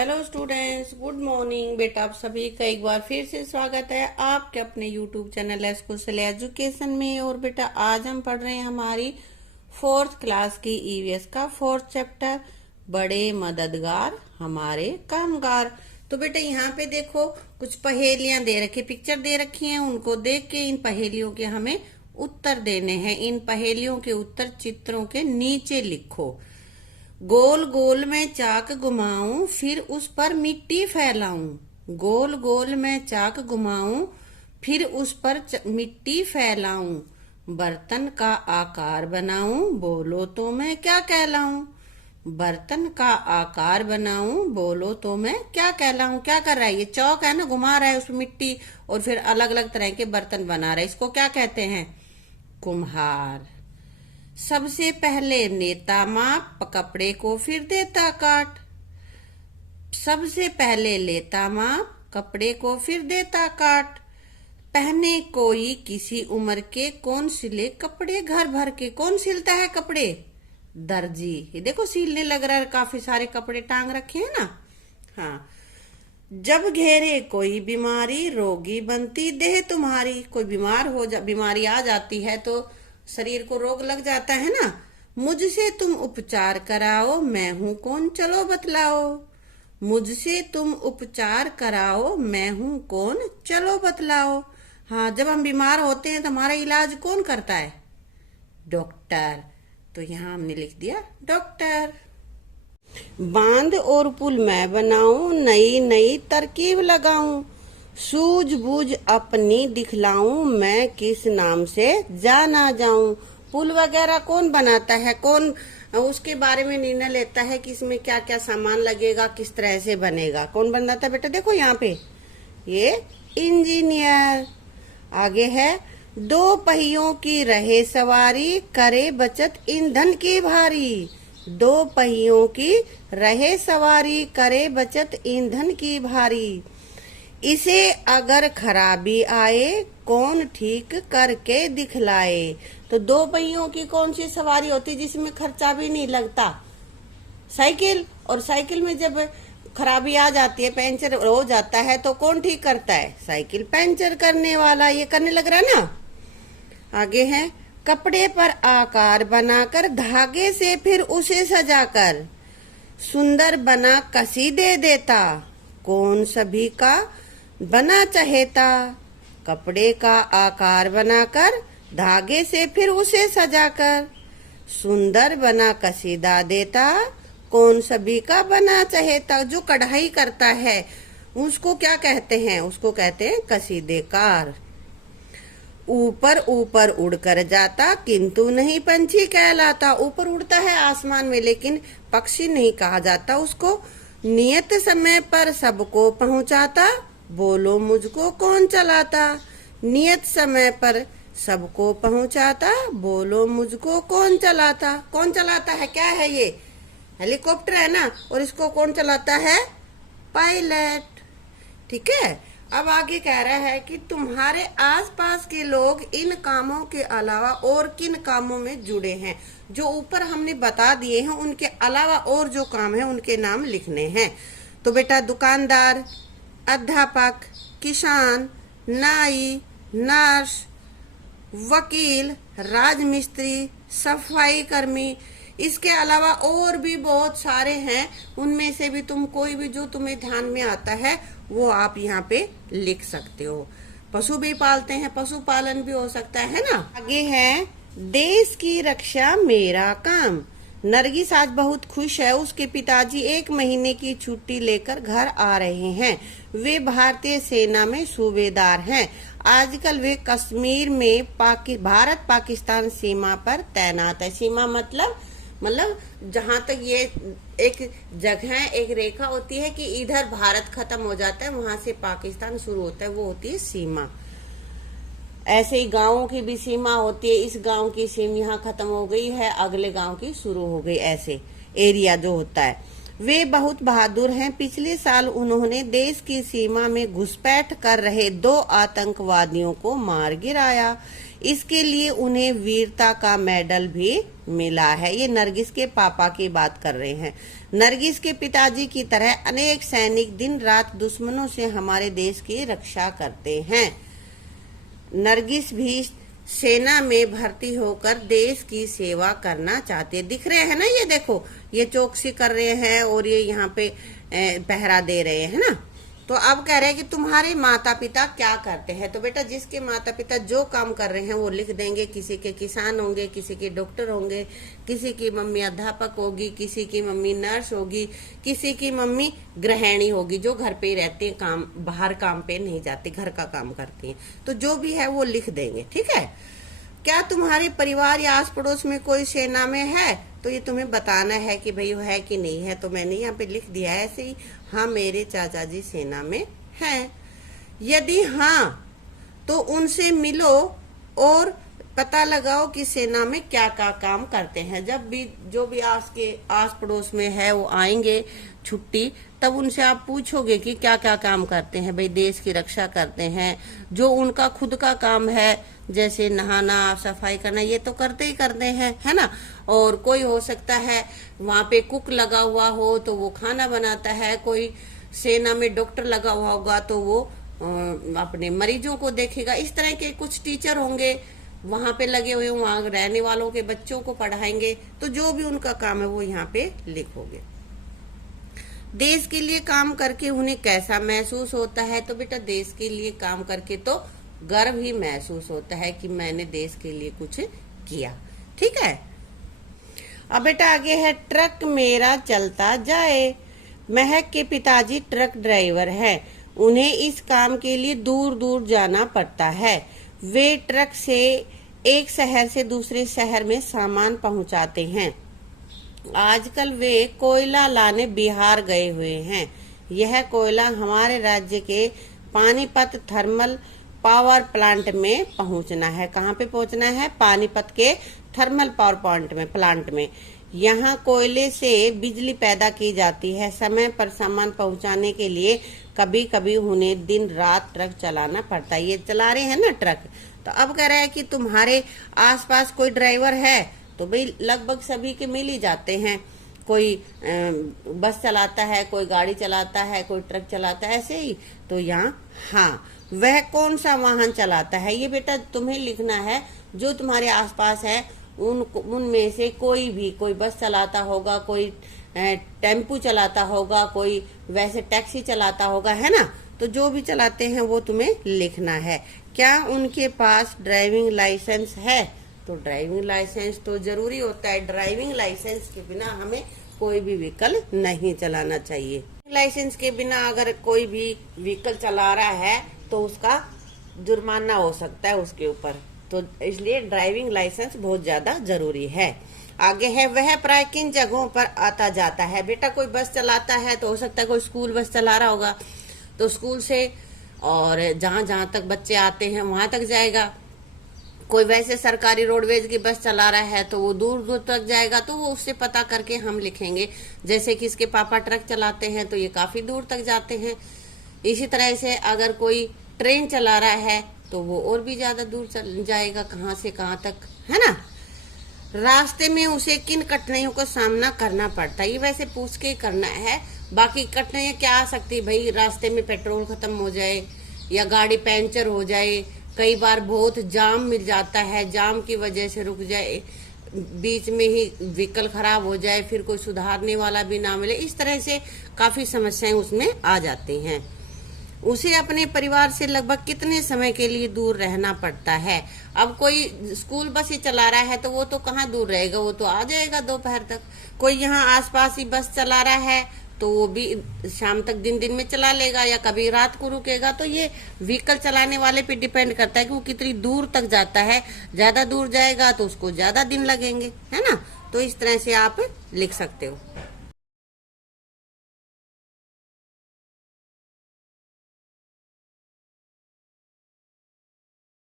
Hello students, good morning. बेटा आप सभी का एक बार फिर से स्वागत है आपके अपने यूट्यूब चैनल एस्कुशल एजुकेशन में। और बेटा आज हम पढ़ रहे हैं हमारी 4th क्लास की ईवीएस का 4th चैप्टर, बड़े मददगार हमारे कामगार। तो बेटा यहाँ पे देखो कुछ पहेलियां दे रखी, पिक्चर दे रखी हैं, उनको देख के इन पहेलियों के हमें उत्तर देने हैं। इन पहेलियों के उत्तर चित्रों के नीचे लिखो। गोल गोल मैं चाक घुमाऊं, फिर उस पर मिट्टी फैलाऊं। गोल गोल मैं चाक घुमाऊं, फिर उस पर मिट्टी फैलाऊं। बर्तन का आकार बनाऊं, बोलो तो मैं क्या कहलाऊं। बर्तन का आकार बनाऊं, बोलो तो मैं क्या कहलाऊं। क्या कर रहा है ये? चौक है ना, घुमा रहा है उसमें मिट्टी और फिर अलग अलग तरह के बर्तन बना रहा है। इसको क्या कहते हैं? कुम्हार। सबसे पहले लेता माप, कपड़े को फिर देता काट। सबसे पहले लेता माप, कपड़े को फिर देता काट। पहने कोई किसी उम्र के, कौन सिले कपड़े घर भर के। कौन सिलता है कपड़े? दर्जी। ये देखो सिलने लग रहा है, काफी सारे कपड़े टांग रखे हैं ना। हाँ। जब घेरे कोई बीमारी, रोगी बनती देह तुम्हारी। कोई बीमारी आ जाती है तो शरीर को रोग लग जाता है ना। मुझसे तुम उपचार कराओ, मैं हूं कौन चलो बतलाओ। मुझसे तुम उपचार कराओ, मैं हूं कौन चलो बतलाओ। हाँ, जब हम बीमार होते हैं तो हमारा इलाज कौन करता है? डॉक्टर। तो यहाँ हमने लिख दिया डॉक्टर। बांध और पुल मैं बनाऊं, नई नई तरकीब लगाऊं। सूझबूझ अपनी दिखलाऊं, मैं किस नाम से जाना जाऊं। पुल वगैरह कौन बनाता है? कौन उसके बारे में निर्णय लेता है कि इसमें क्या क्या सामान लगेगा, किस तरह से बनेगा? कौन बनाता है बेटा? देखो यहाँ पे ये इंजीनियर। आगे है, दो पहियों की रहे सवारी, करे बचत ईंधन की भारी। दो पहियों की रहे सवारी, करे बचत ईंधन की भारी। इसे अगर खराबी आए, कौन ठीक करके दिखलाए। तो दो पहियों की कौन सी सवारी होती जिसमें खर्चा भी नहीं लगता? साइकिल। और साइकिल में जब खराबी आ जाती है, पंचर हो जाता है, तो कौन ठीक करता है? साइकिल पंचर करने वाला। ये करने लग रहा है ना। आगे है, कपड़े पर आकार बनाकर, धागे से फिर उसे सजाकर, सुंदर बना कसी दे देता। कौन सभी का बना चहेता। कपड़े का आकार बनाकर, धागे से फिर उसे सजाकर, सुंदर बना कसीदा देता। कौन सभी का बना चहेता। जो कढ़ाई करता है उसको क्या कहते हैं? उसको कहते हैं कसीदेकार। ऊपर ऊपर उड़कर जाता, किंतु नहीं पंछी कहलाता। ऊपर उड़ता है आसमान में, लेकिन पक्षी नहीं कहा जाता उसको। नियत समय पर सबको पहुंचाता, बोलो मुझको कौन चलाता। नियत समय पर सबको पहुंचाता, बोलो मुझको कौन चलाता। कौन चलाता है? क्या है ये? हेलीकॉप्टर है ना। और इसको कौन चलाता है? पायलट। ठीक है। अब आगे कह रहा है कि तुम्हारे आसपास के लोग इन कामों के अलावा और किन कामों में जुड़े हैं। जो ऊपर हमने बता दिए हैं उनके अलावा और जो काम है उनके नाम लिखने हैं। तो बेटा दुकानदार, अध्यापक, किसान, नाई, नर्स, वकील, राजमिस्त्री, सफाई कर्मी। इसके अलावा और भी बहुत सारे हैं, उनमें से भी तुम कोई भी जो तुम्हें ध्यान में आता है वो आप यहाँ पे लिख सकते हो। पशु भी पालते हैं, पशुपालन भी हो सकता है ना। आगे है, देश की रक्षा मेरा काम। नरगिस आज बहुत खुश है। उसके पिताजी 1 महीने की छुट्टी लेकर घर आ रहे हैं। वे भारतीय सेना में सूबेदार हैं। आजकल वे कश्मीर में भारत पाकिस्तान सीमा पर तैनात है। सीमा मतलब जहाँ तक ये एक जगह, एक रेखा होती है कि इधर भारत खत्म हो जाता है, वहां से पाकिस्तान शुरू होता है, वो होती है सीमा। ऐसे ही गांवों की भी सीमा होती है। इस गांव की सीमा यहाँ खत्म हो गई है, अगले गांव की शुरू हो गई, ऐसे एरिया जो होता है। वे बहुत बहादुर हैं। पिछले साल उन्होंने देश की सीमा में घुसपैठ कर रहे 2 आतंकवादियों को मार गिराया। इसके लिए उन्हें वीरता का मेडल भी मिला है। ये नरगिस के पापा की बात कर रहे हैं। नरगिस के पिताजी की तरह अनेक सैनिक दिन रात दुश्मनों से हमारे देश की रक्षा करते हैं। नरगिस भी सेना में भर्ती होकर देश की सेवा करना चाहते हैं। दिख रहे हैं ना, ये देखो, ये चौकसी कर रहे हैं और ये यहाँ पे पहरा दे रहे हैं ना। तो अब कह रहे हैं कि तुम्हारे माता पिता क्या करते हैं। तो बेटा जिसके माता पिता जो काम कर रहे हैं वो लिख देंगे। किसी के किसान होंगे, किसी के डॉक्टर होंगे, किसी की मम्मी अध्यापक होगी, किसी की मम्मी नर्स होगी, किसी की मम्मी गृहिणी होगी जो घर पे ही रहती है, काम बाहर काम पे नहीं जाती, घर का काम करती है। तो जो भी है वो लिख देंगे, ठीक है। क्या तुम्हारे परिवार या आस पड़ोस में कोई सेना में है, तो ये तुम्हें बताना है कि भाई वो है कि नहीं है। तो मैंने यहाँ पे लिख दिया है ऐसे ही, हाँ मेरे चाचा जी सेना में हैं। यदि हाँ तो उनसे मिलो और पता लगाओ कि सेना में क्या क्या काम करते हैं। जब भी जो भी आस पड़ोस में है वो आएंगे छुट्टी, तब उनसे आप पूछोगे कि क्या क्या काम करते हैं। भाई देश की रक्षा करते हैं, जो उनका खुद का काम है जैसे नहाना सफाई करना ये तो करते ही करते हैं, है ना। और कोई हो सकता है वहां पे कुक लगा हुआ हो तो वो खाना बनाता है, कोई सेना में डॉक्टर लगा हुआ होगा तो वो अपने मरीजों को देखेगा। इस तरह के कुछ टीचर होंगे वहां पे लगे हुए, वहां रहने वालों के बच्चों को पढ़ाएंगे। तो जो भी उनका काम है वो यहाँ पे लिखोगे। देश के लिए काम करके उन्हें कैसा महसूस होता है। तो बेटा देश के लिए काम करके तो गर्व ही महसूस होता है कि मैंने देश के लिए कुछ किया, ठीक है। अब बेटा आगे है, ट्रक मेरा चलता जाए। महक के पिताजी ट्रक ड्राइवर हैं। उन्हें इस काम के लिए दूर दूर जाना पड़ता है। वे ट्रक से एक शहर से दूसरे शहर में सामान पहुंचाते हैं। आजकल वे कोयला लाने बिहार गए हुए हैं। यह कोयला हमारे राज्य के पानीपत थर्मल पावर प्लांट में पहुंचना है। कहाँ पे पहुंचना है? पानीपत के थर्मल पावर प्लांट में। यहाँ कोयले से बिजली पैदा की जाती है। समय पर सामान पहुंचाने के लिए कभी कभी उन्हें दिन रात ट्रक चलाना पड़ता है। ये चला रहे हैं ना ट्रक। तो अब कह रहा है कि तुम्हारे आसपास कोई ड्राइवर है, तो भाई लगभग सभी के मिल ही जाते हैं। कोई बस चलाता है, कोई गाड़ी चलाता है, कोई ट्रक चलाता है, ऐसे ही। तो यहाँ हाँ, वह कौन सा वाहन चलाता है, ये बेटा तुम्हें लिखना है। जो तुम्हारे आसपास है उनमें से कोई बस चलाता होगा, कोई टेम्पू चलाता होगा, कोई वैसे टैक्सी चलाता होगा, है ना। तो जो भी चलाते हैं वो तुम्हें लिखना है। क्या उनके पास ड्राइविंग लाइसेंस है? तो ड्राइविंग लाइसेंस तो जरूरी होता है। ड्राइविंग लाइसेंस के बिना हमें कोई भी व्हीकल नहीं चलाना चाहिए। लाइसेंस के बिना अगर कोई भी व्हीकल चला रहा है तो उसका जुर्माना हो सकता है उसके ऊपर। तो इसलिए ड्राइविंग लाइसेंस बहुत ज्यादा जरूरी है। आगे है, वह प्राय किन जगहों पर आता जाता है। बेटा कोई बस चलाता है तो हो सकता है कोई स्कूल बस चला रहा होगा, तो स्कूल से और जहां जहां तक बच्चे आते हैं वहां तक जाएगा। कोई वैसे सरकारी रोडवेज की बस चला रहा है तो वो दूर दूर तक जाएगा, तो वो उससे पता करके हम लिखेंगे। जैसे कि इसके पापा ट्रक चलाते हैं तो ये काफी दूर तक जाते हैं। इसी तरह से अगर कोई ट्रेन चला रहा है तो वो और भी ज्यादा दूर चल जाएगा, कहाँ से कहाँ तक, है ना। रास्ते में उसे किन कठिनाइयों का सामना करना पड़ता है, ये वैसे पूछ के करना है। बाकी कठिनाइयां क्या आ सकती है भाई, रास्ते में पेट्रोल खत्म हो जाए या गाड़ी पंचर हो जाए, कई बार बहुत जाम मिल जाता है, जाम की वजह से रुक जाए, बीच में ही व्हीकल खराब हो जाए, फिर कोई सुधारने वाला भी ना मिले। इस तरह से काफी समस्याएं उसमें आ जाती हैं। उसे अपने परिवार से लगभग कितने समय के लिए दूर रहना पड़ता है। अब कोई स्कूल बस ही चला रहा है तो वो तो कहाँ दूर रहेगा, वो तो आ जाएगा दोपहर तक। कोई यहाँ आसपास ही बस चला रहा है तो वो भी शाम तक दिन में चला लेगा या कभी रात को रुकेगा। तो ये व्हीकल चलाने वाले पे डिपेंड करता है कि वो कितनी दूर तक जाता है। ज्यादा दूर जाएगा तो उसको ज्यादा दिन लगेंगे, है ना। तो इस तरह से आप लिख सकते हो।